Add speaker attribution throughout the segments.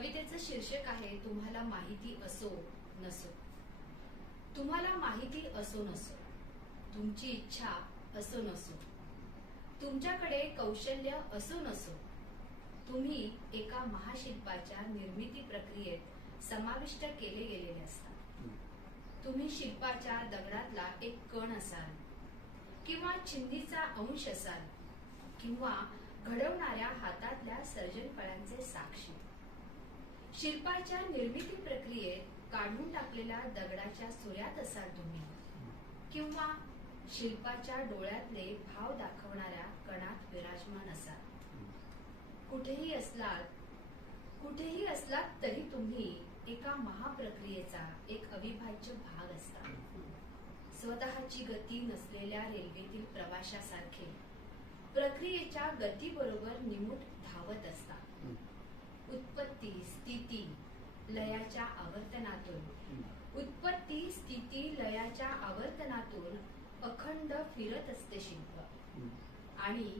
Speaker 1: कवितेचं शीर्षक आहे तुम्हाला माहिती असो नसो. तुम्हाला माहिती असो नसो. तुमची इच्छा असो नसो. तुमच्याकडे कौशल्य असो नसो. तुम्ही एका महाशिल्पाच्या निर्मिती प्रक्रियेत समाविष्ट केले गेलेले असतात. तुम्ही शिल्पाच्या दगडातला एक कण असाल किंवा चिंधीचा अंश असाल किंवा घडवणाऱ्या हातातल्या सर्जनपळांचे साक्षी. शिल्पाच्या निर्मिती प्रक्रियेत काढून टाकलेल्या दगडाच्या सुऱ्यात असाल तुम्ही. किंवा शिल्पाच्या डोळ्यातले भाव दाखवणाऱ्या कणात विराजमान असाल कुठेही असलात कुठेही असलात तरी तुम्ही एका महाप्रक्रियेचा एक अविभाज्य भाग असता. स्वतःची गती नसलेल्या रेल्वेतील प्रवाशासारखे. प्रक्रियेच्या गतीबरोबर निमूट धावत असता. उत्पत्ती स्थिती लयाच्या आवर्तनातून. उत्पत्ती स्थिती लयाच्या आवर्तनातून अखंड फिरत असते शिल्प. आणि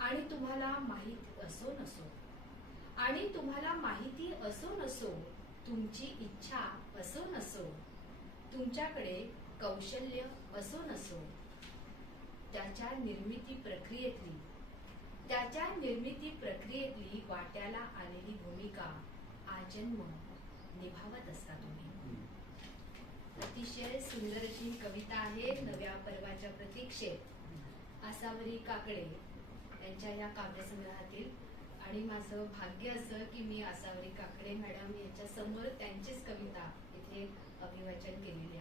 Speaker 1: आणि तुम्हाला माहीत असो नसो. आणि तुम्हाला माहिती असो नसो तुमची इच्छा असो नसो तुमच्याकडे कौशल्य असो नसो त्याच्या निर्मिती प्रक्रियेतली त्याच्या निर्मिती प्रक्रियेतली वाट्याला आलेली भूमिका आजन्म निभावत असता तुम्ही. अतिशय सुंदर अशी कविता आहे नव्या पर्वाच्या प्रतीक्षेत. आसावरी काकडे यांच्या या काव्यसंग्रहातील. आणि माझं भाग्य असं की मी आसावरी काकडे मॅडम यांच्या समोर त्यांचीच कविता इथे अभिवाचन केलेली आहे